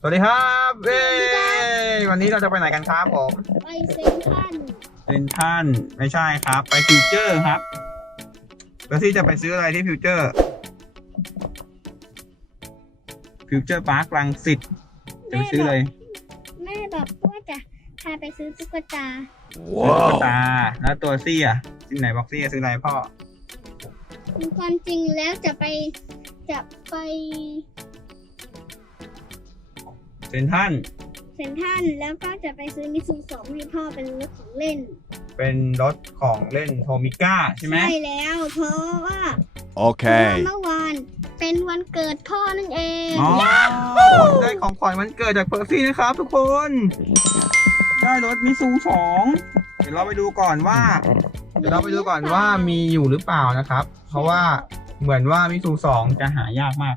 สวัสดีครับเย้วันนี้เราจะไปไหนกันครับผมไปเซ็นทรัลเป็นท่านไม่ใช่ครับ ไปฟิวเจอร์ครับแล้วที่จะไปซื้ออะไรที่ฟิวเจอร์ฟิวเจอร์พาร์คลังสิตจะไปซื้อเลยแม่บอกว่าจะพาไปซื้อตุ๊กตาซื้อตุ๊กตาแล้วตัวซี่อะที่ไหนบอกซี่จะซื้ออะไรพ่อความจริงแล้วจะไปจะไปเซนท่านเซ็นทรัลแล้วก็จะไปซื้อมิซูสองให้พ่อเป็นรถของเล่น เป็นรถของเล่นโทมิก้าใช่ไหมใช่แล้วเพราะว่าเพราะว่า Okay. เมื่อวานเป็นวันเกิดพ่อนั่นเองอ๋อได้ของขวัญวันเกิดจากเพอร์ซี่นะครับ ทุกคน ได้รถมิซูสองเดี๋ยวเราไปดูก่อนว่า เดี๋ยวเราไปดูก่อนว่ามีอยู่หรือเปล่านะครับ เพราะว่าเหมือนว่ามิซูสองจะหายากมาก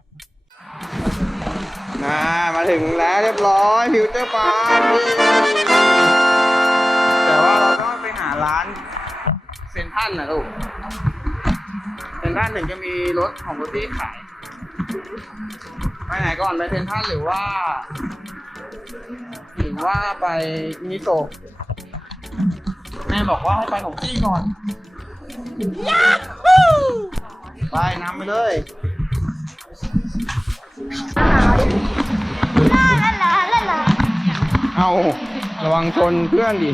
นะมาถึงแล้วเรียบร้อยฟิวเจอร์ปาร์คแต่ว่าเราต้องไปหาร้านเซ็นทรัลนะลูกเซ็นทรัลถึงจะมีรถของรถที่ขาย ไปไหนก่อนไปเซ็นทรัลหรือว่า หรือว่าไปมิโตะแม่บอกว่าให้ไปของจี้ก่อน ไปนำไปเลย ลาลาลาลาลาเอาระวังชนเพื่อนดิ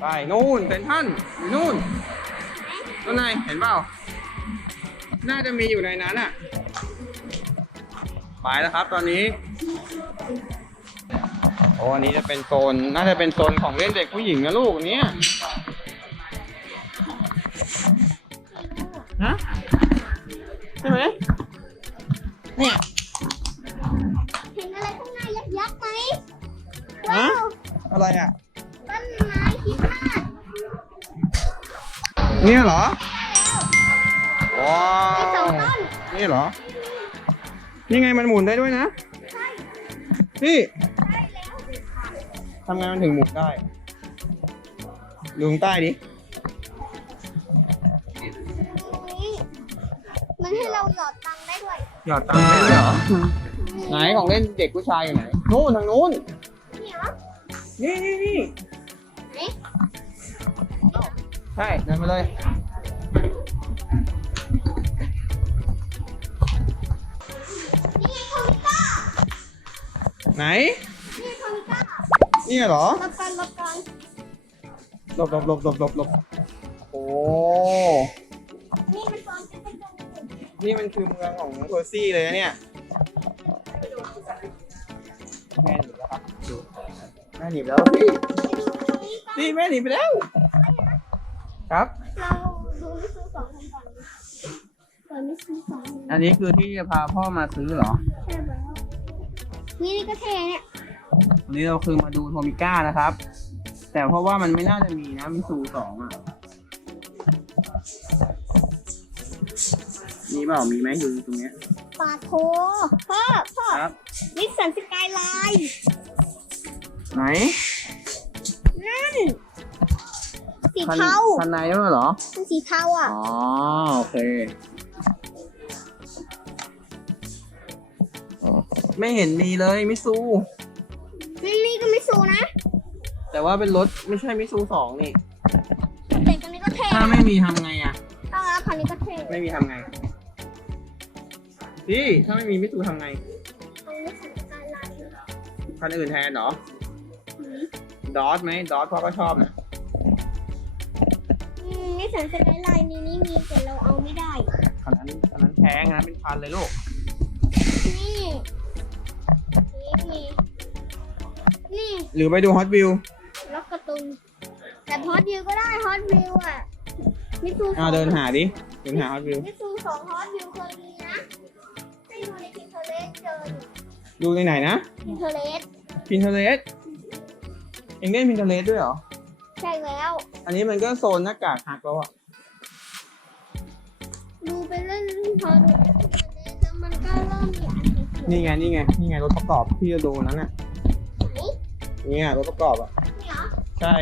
ไป นู่นเซ็นทรัลอยู่นู่นตัวไหนเห็นเปล่า น่าจะมีอยู่ในนั้นอะ ไปแล้วครับตอนนี้โอ้อันนี้จะเป็นโซน น่าจะเป็นโซนของเล่นเด็กผู้หญิงนะลูกเนี้ยฮะใช่ไหมเนี่ย อะไรอะ ต้นไม้คริดมากเนี่ยเหรอ ว้ามีสองว ต้นนี่เหรอ นี่ไงมันหมุนได้ด้วยนะ นี่ทำไงมันถึงหมุนได้ ดูข้างใต้ดิ นี่มันให้เราหยอดตังค์ได้ด้วย หยอดตังค์ได้ด้วยเหรอ ไหนของเล่นเด็กผู้ชายอยู่ไหน นู่นทางนู้นนี่เหรอ นี่นี่นี่ไหนใช่เดินไปเลยนี่ไงโทมิก้าไหน นี่โทมิก้าเนี่ยเหรอมากันมากันหลบหลบหลบหลบหลบหลบโอ้ นี่มันตอนจะไปตรงนี่มันคือเมืองของเพอร์ซี่เลยนะเนี่ย ม่หนีบแล้วพี่นี่แม่หนีไปแล้ว ครับ เราดูมิซูสองกันก่อนเปิดมิซูสองอันนี้คือที่จะพาพ่อมาซื้อเหรอ ใช่แล้วนี่นี่ก็เท่เนี่ยวันนี้เราคือมาดูโทมิก้านะครับ แต่เพราะว่ามันไม่น่าจะมีนะมิซูสองอะ มีเปล่า มีไหมอยู่ตรงเนี้ยปาโทพ่อพ่อครับ นิสสันสกายไลน์ ไหนนั่นสีคันเทาคันในด้วยเหรอเป็นสีเทาอะ อ๋อ โอเค ไม่เห็นมีเลยมิซู นี่นี่ก็มิซูนะ แต่ว่าเป็นรถไม่ใช่มิซูสองนี่ แต่ตัวนี้ก็เท่ถ้าไม่มีทำไงอะ ต้องรับคันนี้ก็เท่ไม่มีทำไงพี่ถ้าไม่มีมิซูทำไงตรงนิสสันสกายไลน์คันอื่นแทนเหรอ ดอสไหมดอสพ่อก็ชอบนะอืมนิสสันสกายไลน์นี้นี่มีแต่เราเอาไม่ได้คันนั้นคันนั้นแพงนะเป็นพันเลยลูกนี่ นี่มีนี่ หรือไปดูฮอตวิวล็อกการ์ตูนแต่ฮอตวิวก็ได้ฮอตวิวอะมิซูสอ่าองเดินหาดิเดินหาฮอตวิวมิซูสองฮอตวิวเคยมีนะให้ดูในพินเทเลสเจออยู่ดูในไหนนะพินเทเลสพิน เทเลสเองเล่นพินเทเลสด้วยเหรอ ใช่แล้ว อันนี้มันก็โซนหน้ากากหักแล้วอะดูไปเล่นพอดูในพินเทเลสแล้วมันก็เริ่มมีอันสวยๆนี่ไงนี่ไงนี่ไงรถประกอบที่จะดูนั้นน่ะไหนเนี่ยรถประกอบอะนี่เหรอใช่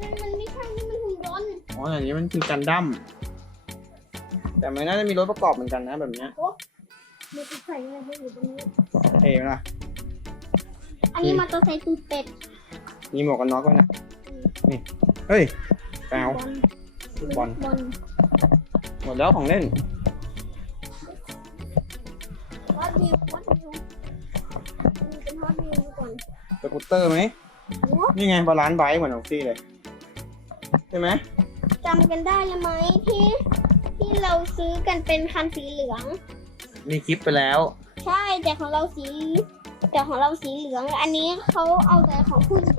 นั่นมันไม่ใช่นี่มันหุ่นยนต์อ๋ออย่างนี้มันคือกันดั้มแต่มันน่าจะมีรถประกอบเหมือนกันนะแบบเนี้ยมันจะใส่อะไรไปอยู่ตรงนี้เท่ไหมล่ะเอันนี้มอเตอร์ไซค์ตูดเป็ด มีหมวกกันน็อกด้วยนะ นี่ เฮ้ยแปลวบอล บอลหมดแล้วของเล่นฮอตวิวฮอตวิวเป็นฮอตวิวก่อนสกูตเตอร์ไหม โอ้นี่ไงบาลานซ์ไบค์เหมือนของซี่เลย ใช่ไหม จำกันได้ไหมที่ที่เราซื้อกันเป็นคันสีเหลือง มีคลิปไปแล้ว ใช่แต่ของเราสีแต่ของเราสีเหลือง อันนี้เขาเอาแต่ของผู้หญิง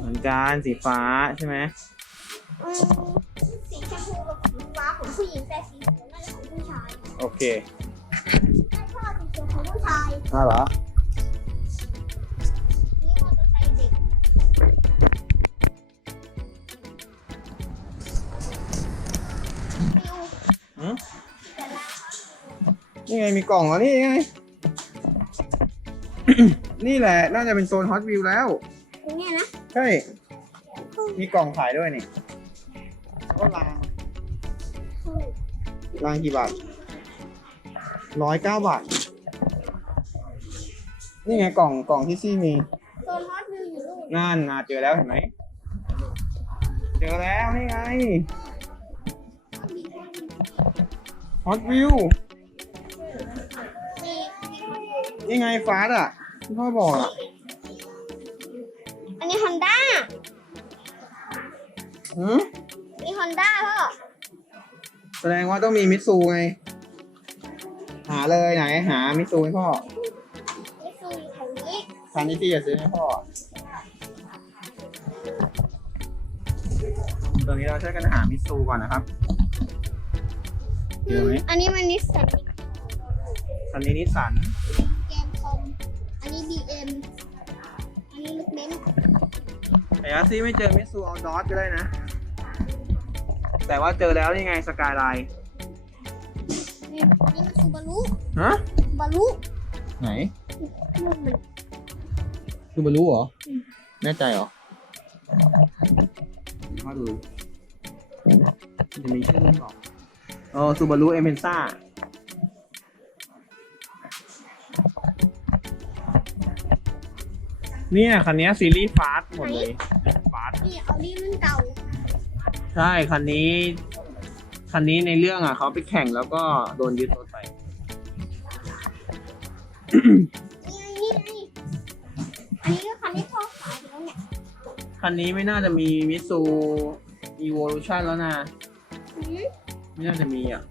เหมือนกันสีฟ้าใช่ไหมอืมสีชมพูกับสีฟ้าของผู้หญิงแต่สีเหลืองน่าจะของผู้ชายโอเคไม่ชอบสีเขียวของผู้ชายอ้าวเหรอนี่มอเตอร์ไซค์เด็กฟิวหืมแต่ละนี่ไงมีกล่องเหรอนี่ไง นี่แหละ น่าจะเป็นโซนฮอตวิวแล้วตรงเนี้ยนะ ใช่ มีกล่องขายด้วยนี่ก็รางรางกี่บาทร้อยเก้าบาท นี่ไงกล่องกล่องที่ซี่มีโซนฮอตวิวอยู่นู่นนั่นมาเจอแล้วเห็นไหม เจอแล้วนี่ไงฮอตวิวนี่นี่ไงฟาสอะที่พ่อบอกอะอั นนี้ฮอนด้าหืมนี่ฮอนด้าพ่อแสดงว่าต้องมีมิตซูไง หาเลยไหนหามิตซูให้พ่อนี่คืออยู่แถวนี้คันที่พี่จะซื้อให้พ่อตอนนี้เราช่วยกันหามิตซูก่อนนะครับเจอไหม อันนี้มันนิสสันคันนี้นิสสัน เกมคอมอันนี้บีเอ็มอันนี้ลูกเบนซ์ แต่อาซี่ไม่เจอมิตซูเอาดอสก็ได้นะ แต่ว่าเจอแล้วนี่ไงสกายไลน์นี่นี่มันซูบารุฮะ บารุไหนนู่นมันซูบารุเหรอ แน่ใจเหรอ มาดูจะมีชื่อรุ่นบอกเออซูบารุเอเมนซ่า เนี่ยคันนี้ซีรีส์ฟาสหมดเลยฟาสนี่เอาดีรุ่นเก่าใช่คันนี้คันนี้ในเรื่องอะเขาไปแข่งแล้วก็โดนยึดรถไปนี่ไงนี่ไงอันนี้ก็คันที่พ่อขายอยู่แล้วเนี่ยคันนี้ไม่น่าจะมีมิตซูอีโวลูชันแล้วนะหืมไม่น่าจะมีอะ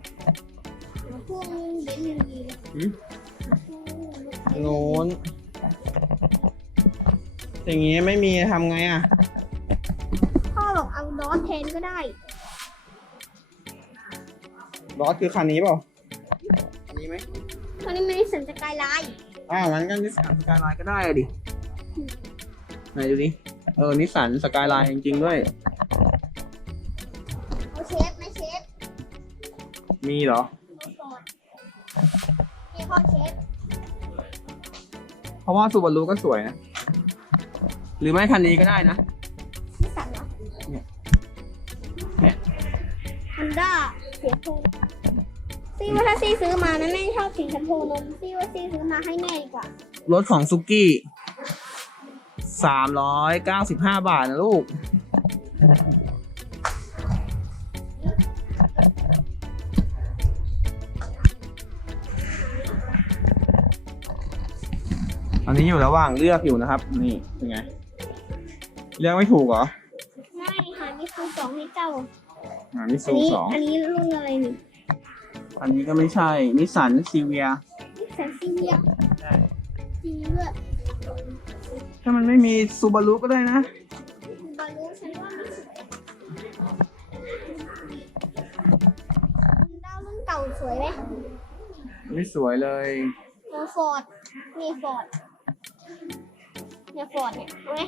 แล้วพวกเบนซ์ยังดีเลยหืมพวกโน้น อย่างงี้ไม่มีทำไงอะ พ่อบอกเอาดอสแทนก็ได้ รถคือคันนี้เปล่าคันนี้ไหมตอนนี้ไม่ได้สัญจกายไลน์อ้าวงั้นก็นิสสันสกายไลน์ก็ได้อะดิ ไหนดูดิ เออ นิสสันสกายไลน์จริงๆด้วย เอาเชฟไหมเชฟมีเหรอ เอาก่อนนี่พ่อเชฟเพราะว่าซูบารุก็สวยนะ หรือไม่คันนี้ก็ได้นะ นิสสันเหรอเนี่ย เนี่ยฮอนด้าเสียโพซี่ว่าถ้าซี่ซื้อมานะแม่ชอบสีชมพูนมซี่ว่าซี่ซื้อมาให้แม่ดีกว่ารถของซุกี้สามร้อยเก้าสิบห้าบาทนะลูก อันนี้อยู่ระหว่างเลือกอยู่นะครับ นี่เป็นไง เลือกไม่ถูกเหรอไม่หามิซูสองให้เจ้าอ่ามิอันซูนี้สองอันนี้รุ่นอะไรนี่อันนี้ก็ไม่ใช่นิสสันซีเวียนิสสันซีเวียซีเวียถ้ามันไม่มีซูบารุก็ได้นะบารุฉันว่ามีดาวรุ่นเก่าสวยไหมไม่สวยเลย โมฟอร์ดนี่ฟอร์ดเนี่ยฟอร์ดเนี่ยเอาไหม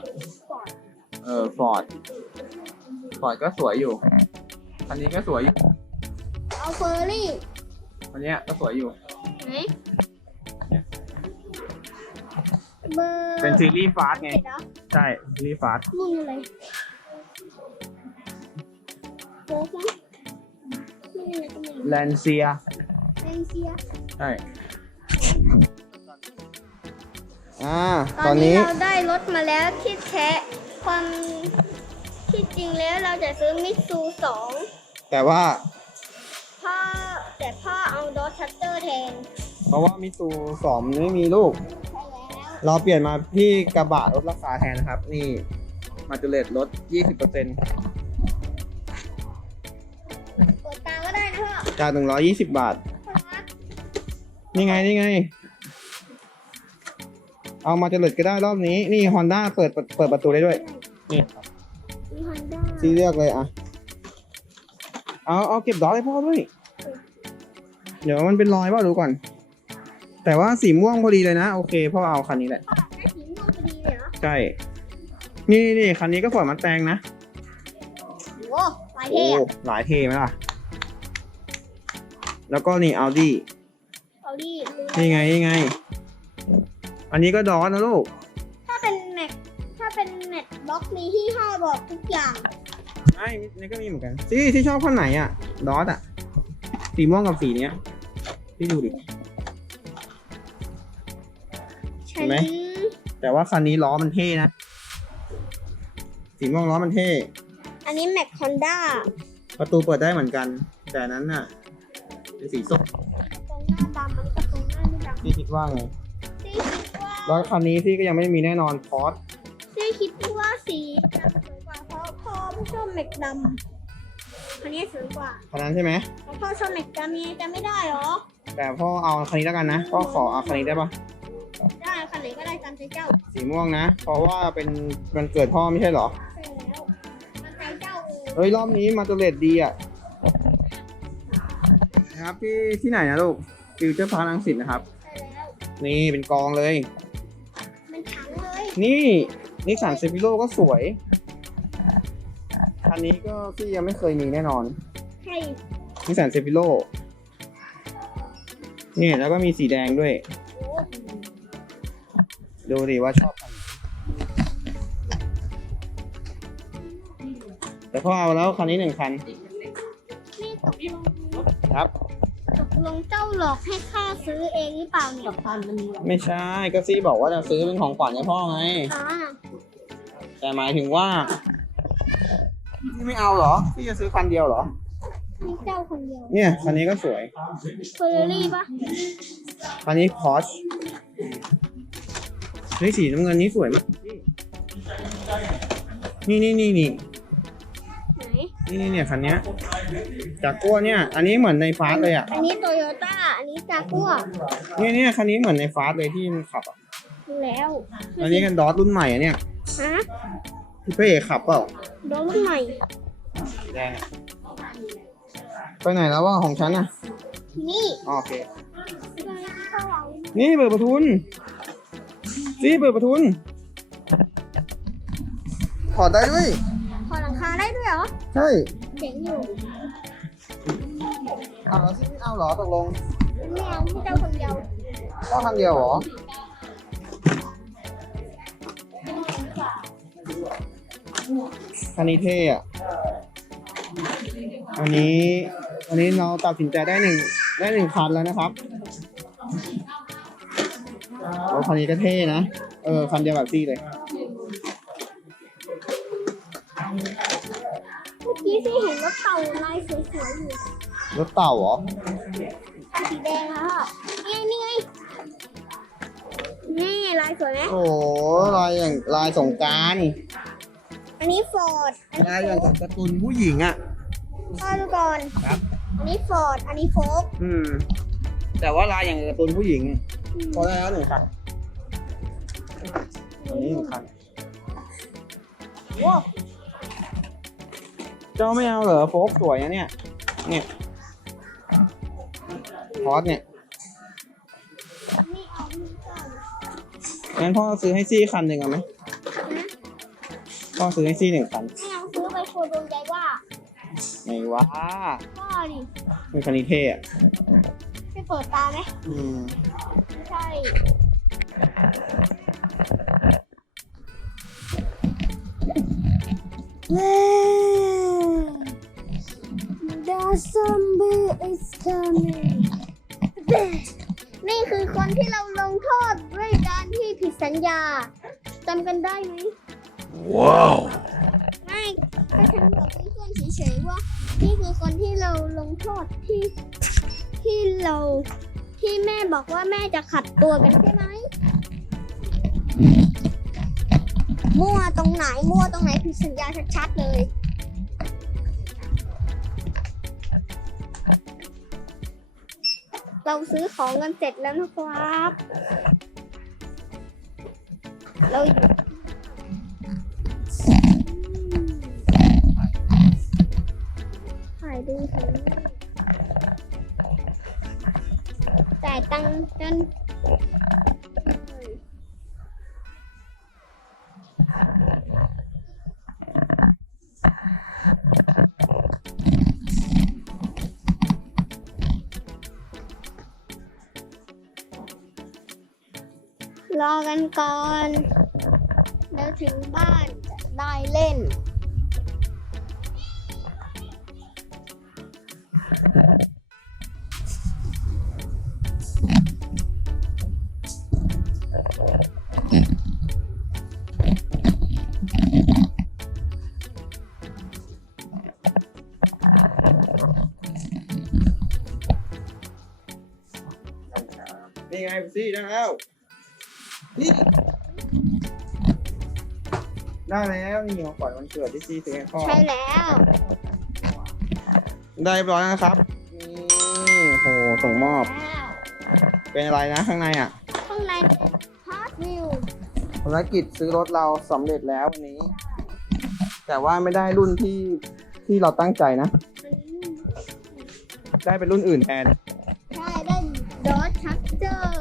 ฟอร์ด เออฟอร์ดฟอร์ดก็สวยอยู่คันนี้ก็สวยอยู่เอาเฟอร์รี่คันเนี้ยก็สวยอยู่ ไหนเบอร์เป็นซีรีส์ฟาสไง เจ็ดเหรอใช่ซีรีส์ฟาสรุ่นอะไรโฟกัสรุ่นอะไรก็ไม่รู้แลนเซียเลนเซียใช่เอ่าตตออนนนี้นี้เราได้รถมาแล้วที่แท้ ความที่จริงแล้วเราจะซื้อมิตซูสองแต่ว่าพ่อแต่พ่อเอาดอทชัตเตอร์แทนเพราะว่ามิซูสองมันไม่มีลูก ใช่แล้ว เราเปลี่ยนมาที่กระบะลดราคาแทนนะครับ นี่มาจูเลตลด 20%เปิดตาก็ได้นะพ่อจาก 120 บาท พ่อรักนี่ไง นี่ไง เอามาจูเลตก็ได้รอบนี้ นี่ฮอนด้าเปิดเปิดประตูได้ด้วย นี่มีฮอนด้าซีเลือกเลยอะ เอาเอาเก็บดอกให้พ่อด้วย เดี๋ยวมันเป็นรอยว่าดูก่อน แต่ว่าสีม่วงพอดีเลยนะ โอเคพ่อเอาคันนี้แหละพ่อได้สีม่วงพอดีเลยเหรอใช่ นี่นี่คันนี้ก็สวยมันแตงนะโอ้ลายโอ้เท่อะหลายเทไหมล่ะ แล้วก็นี่เอาดีเอาดินี่ไงนี่ไง อันนี้ก็ดอสนะลูก ถ้าเป็นแม็กถ้าเป็นแม็กบล็อกมีที่ห้าบอกทุกอย่างใช่นี่ก็มีเหมือนกันที่ที่ชอบคันไหนอะ ดอสอะ สีม่วงกับสีเนี้ยที่ดูดิ เห็นไหม แต่ว่าคันนี้ล้อมันเท่นะ สีม่วงล้อมันเท่ อันนี้แม็กฮอนด้าประตูเปิดได้เหมือนกัน แต่อันนั้นน่ะเป็นสีส้มตรงหน้าดำมันกับตรงหน้าไม่ดำที่คิดว่าไงซี่คิดว่า แล้วคันนี้ที่ก็ยังไม่มีแน่นอนพอสซี่คิดว่าสีจะสวยกว่าเพราะพ่อไม่ชอบแม็กดำอันนี้สวยกว่าคันนั้นใช่ไหมเพราะพ่อชอบแม็กดำยังไงจะไม่ได้หรอ แต่พ่อเอาคันนี้แล้วกันนะ พ่อขอเอาคันนี้ได้ปะได้คันไหนก็ได้ตามใจเจ้า สีม่วงนะ เพราะว่าเป็นมันเกิดพ่อไม่ใช่เหรอใช่แล้วตามใจเจ้าเองเฮ้ยรอบนี้มาตัวเลดดีอะนะครับที่ที่ไหนนะลูกฟิวเจอร์พาร์ลังสิตนะครับใช่แล้วนี่เป็นกองเลยมันถังเลย นี่นิสสันเซฟิโลก็สวยคันนี้ก็ที่ยังไม่เคยมีแน่นอนใช่นิสสันเซฟิโลนี่แล้วก็มีสีแดงด้วยโอ้ดูดิว่าชอบคันไหนแต่พ่อเอาแล้วคันนี้หนึ่งคันนี่ตกลงครับตก ลงเจ้าหลอกให้ข้าซื้อเองหรือเปล่าเนี่ยไม่ใช่ก็ซี่บอกว่าจะซื้อเป็นของขวัญให้พ่อไง อ่าแต่หมายถึงว่าพี่ไม่เอาเหรอพี่จะซื้อคันเดียวเหรอ มีเจ้าคนเดียวเนี่ยคันนี้ก็สวยเฟอร์รารี่ปะคันนี้พอชเฮ้ยสีน้ำเงินนี้สวยมาก นี่นี่นี่นี่ไห นนี่นี่เนี่ยคันเนี้ยจากกัวเนี่ย อันนี้เหมือนในฟาสเลยอะ อันนี้โตโยต้า อันนี้จากัวเนี่ยเนี่ยคันนี้เหมือนในฟาสเลยที่มันขับอะดูแล้วอันนี้กันดอสรุ่นใหม่อะเนี่ย ฮะที่พระเอกขับเปล่าโดนรุ่นใหม่สีแดงอะไปไหนแล้วว่าของฉันอะ นี่อ๋อโอเคเข้าเอานี่เปิดประทุนซี่เปิดประทุนถอดได้ด้วย เหรอใช่เจ๋งอยู่เอาแล้วซี่ไม่เอาเหรอตกลงไม่เอาให้เจ้าคนเดียวก็คันเดียวเหรอคันนี้เท่อะวันนี้วันนี้เราตัดสินใจได้หนึ่งได้หนึ่งคันแล้วนะครับรถคันนี้ก็เท่นะ เออคันเดียวแบบซี่เลย รถเต่าเหรอคันสีแดงอะค่ะนี่ไงนี่ไง นี่ลายสวยไหมโอ้โหลายอย่างลายสงกรารอันนี้ฟอร์ดอันลายนี้อย่างกับการ์ตูนผู้หญิงอะ พ่อดูก่อนครับ อันนี้ฟอร์ดอันนี้โฟกอืม แต่ว่าลายอย่างกับการ์ตูนผู้หญิง พอได้แล้วหนึ่งคันอันนี้หนึ่งคันว้าวเจ้าไม่เอาเหรอโฟกสวยนะเนี่ย เนี่ย พอสเนี่ยนี่เอานี่ก่อนงั้นพ่อซื้อให้ซี่คันหนึ่งเอาไหมนะพ่อซื้อให้ซี่หนึ่งคันไม่เอาซื้อไปโคโดนใจว่าไหนวะพ่อดิเป็นคันนี้เท่อะจะเปิดตาไหมอืมไม่ใช่ The zombie is coming นี่คือคนที่เราลงโทษด้วยการที่ผิดสัญญาจำกันได้ไหมว้าว ไม่แค่ฉันบอกเพื่อนๆเฉยๆว่า นี่คือคนที่เราลงโทษที่ที่เราที่แม่บอกว่าแม่จะขัดตัวกันใช่ไหมมั่วตรงไหนมั่วตรงไหนคือสัญญาชัดๆเลย เราซื้อของกันเสร็จแล้วนะครับ เราถ่ายดูสิจ่ายตังค์กัน รอกันก่อน แล้วถึงบ้านจะได้เล่น นี่ไงซี่ได้แล้ว ได้แล้วนี่ของขวัญวันเกิดที่ซี่ซื้อให้พ่อใช่แล้ว ได้เรียบร้อยแล้วนะครับ นี่โหส่งมอบแล้วเป็นอะไรนะข้างในอะข้างในฮอตวิวภารกิจซื้อรถเราสำเร็จแล้ววันนี้ แต่ว่าไม่ได้รุ่นที่ที่เราตั้งใจนะ ได้เป็นรุ่นอื่นแทน ใช่ได้ดอทชักเจอร์รุ่นเก่ากับ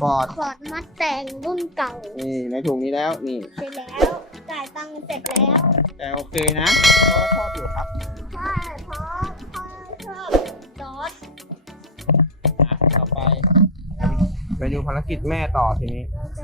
ฟอร์ดฟอร์ดมัสแตงรุ่นเก่านี่ในถุงนี้แล้ว นี่ เสร็จแล้ว จ่ายตังค์เสร็จแล้วแต่โอเคนะเพราะว่าชอบอยู่ครับใช่เพราะพ่อชอบดอทอะต่อไป ไปดูภารกิจแม่ต่อทีนี้ เราเจอ